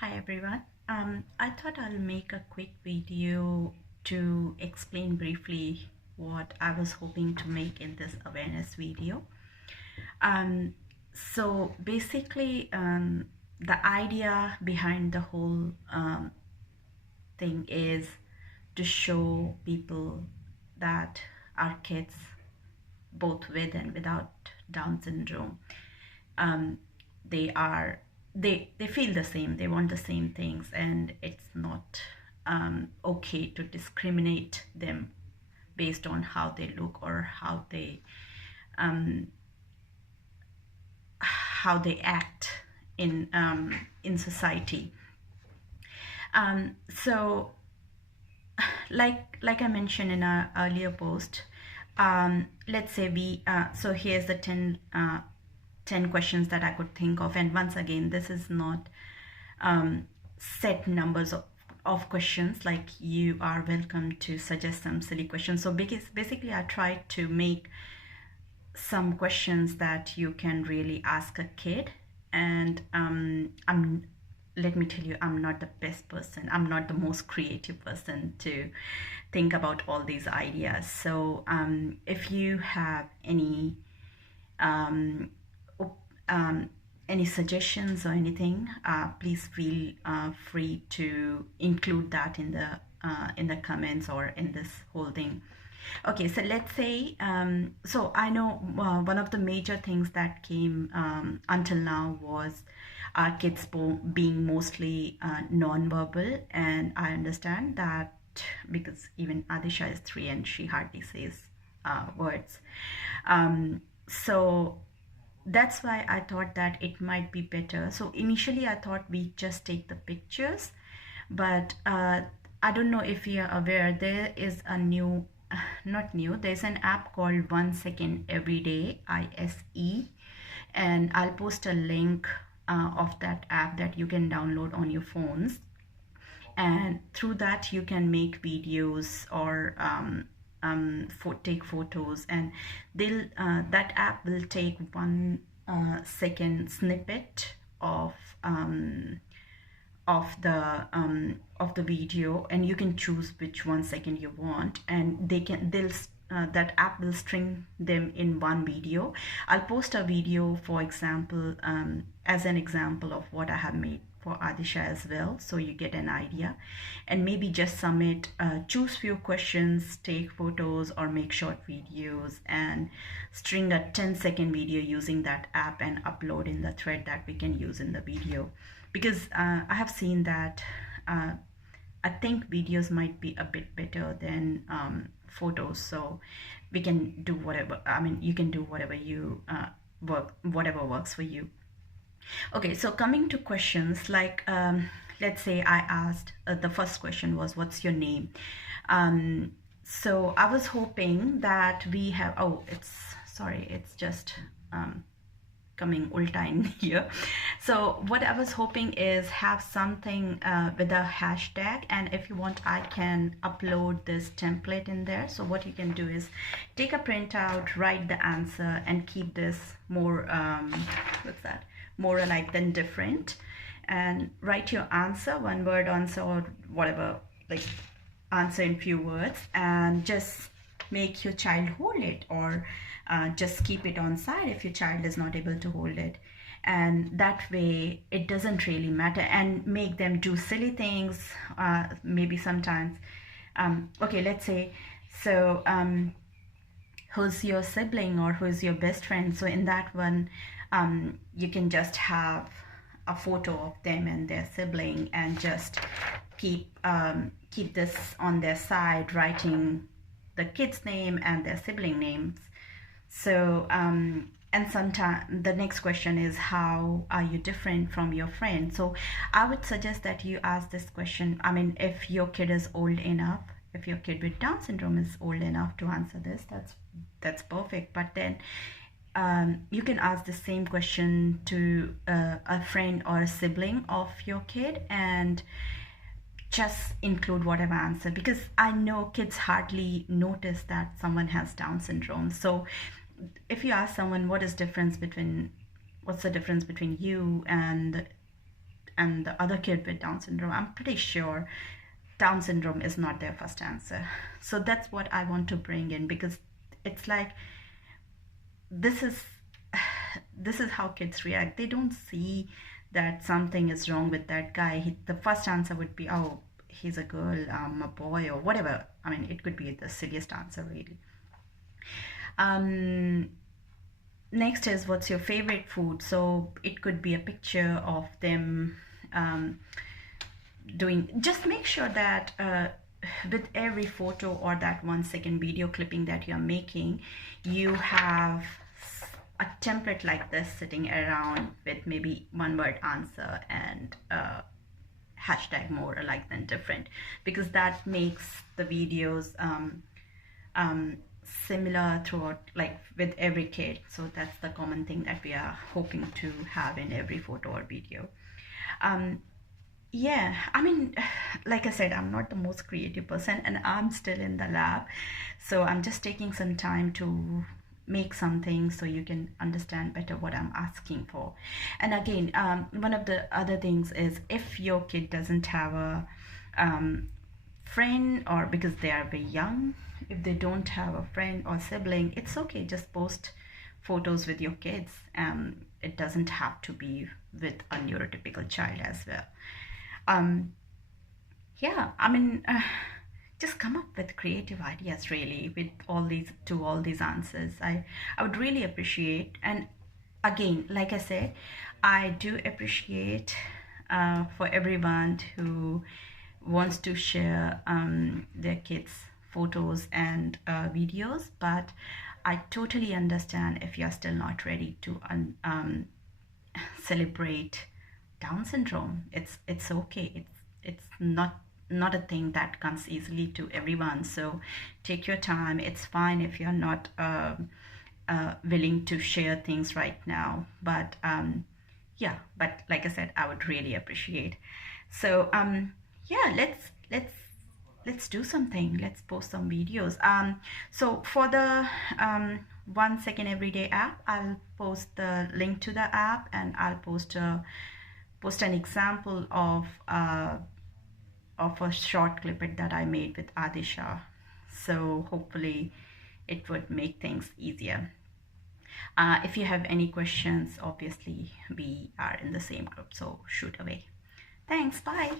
Hi everyone. I thought I'll make a quick video to explain briefly what I was hoping to make in this awareness video. Um, so basically, the idea behind the whole thing is to show people that our kids, both with and without Down syndrome, um, they are they feel the same, they want the same things, and it's not okay to discriminate them based on how they look or um, how they act in society. So like I mentioned in our earlier post, let's say so here's the 10 questions that I could think of. And once again, this is not set numbers of questions. Like, you are welcome to suggest some silly questions. So basically, I tried to make some questions that you can really ask a kid. And let me tell you, I'm not the best person. I'm not the most creative person to think about all these ideas. So if you have um, any suggestions or anything, please feel free to include that in the comments or in this whole thing. Okay, so let's say, so I know one of the major things that came until now was our kids being mostly non-verbal, and I understand that because even Adisha is 3 and she hardly says words. So that's why I thought that it might be better. So initially I thought we just take the pictures, but I don't know if you're aware, there is a new, not new, there's an app called 1 Second Everyday, ISE, and I'll post a link of that app that you can download on your phones. And through that you can make videos or take photos, and they'll that app will take 1 second snippet of the video, and you can choose which 1 second you want, and they'll that app will string them in one video. I'll post a video, for example, as an example of what I have made for Adisha as well, so you get an idea. And maybe just submit, choose few questions, take photos or make short videos, and string a 10-second video using that app and upload in the thread that we can use in the video. Because I have seen that I think videos might be a bit better than photos, so we can do whatever, I mean, you can do whatever you whatever works for you. Okay, so coming to questions, like let's say I asked, the first question was, what's your name? So I was hoping that we have, oh, it's just coming ulta in here. So what I was hoping is have something with a hashtag, and if you want I can upload this template in there. So what you can do is take a printout, write the answer, and keep this more what's that, more alike than different, and write your answer, one word answer or whatever, like answer in few words, and just make your child hold it, or just keep it on side if your child is not able to hold it. And that way it doesn't really matter, and make them do silly things, maybe sometimes. Okay, let's say, so who's your sibling or who's your best friend? So in that one, you can just have a photo of them and their sibling, and just keep this on their side, writing the kid's name and their sibling names. So and sometimes the next question is, how are you different from your friend? So I would suggest that you ask this question, I mean, if your kid is old enough, if your kid with Down syndrome is old enough to answer this, that's perfect. But then you can ask the same question to a friend or a sibling of your kid, and just include whatever answer, because I know kids hardly notice that someone has Down syndrome. So if you ask someone what's the difference between you and and the other kid with Down syndrome, I'm pretty sure Down syndrome is not their first answer. So that's what I want to bring in, because it's like this is this is how kids react. They don't see that something is wrong with that guy. The first answer would be, oh, he's a girl, a boy, or whatever. I mean, it could be the silliest answer, really. Next is, what's your favorite food? So it could be a picture of them doing. Just make sure that with every photo or that 1 second video clipping that you're making, you have a template like this sitting around with maybe one word answer and hashtag more alike than different, because that makes the videos similar throughout, like with every kid. So that's the common thing that we are hoping to have in every photo or video. Yeah, I mean, like I said, I'm not the most creative person and I'm still in the lab, so I'm just taking some time to make something so you can understand better what I'm asking for. And again, one of the other things is, if your kid doesn't have a friend, or because they are very young, if they don't have a friend or sibling, it's okay, just post photos with your kids. It doesn't have to be with a neurotypical child as well. Yeah, I mean, just come up with creative ideas, really, with all these answers. I would really appreciate. And again, like I said, I do appreciate for everyone who wants to share their kids' photos and videos, but I totally understand if you're still not ready to celebrate Down syndrome. It's okay. It's not a thing that comes easily to everyone. So take your time. It's fine if you're not willing to share things right now. But yeah, but like I said, I would really appreciate. So yeah, let's do something. Let's post some videos. So for the 1 second everyday app, I'll post the link to the app, and I'll post an example of a short clip that I made with Adisha. So hopefully it would make things easier. If you have any questions, obviously we are in the same group, so shoot away. Thanks, bye.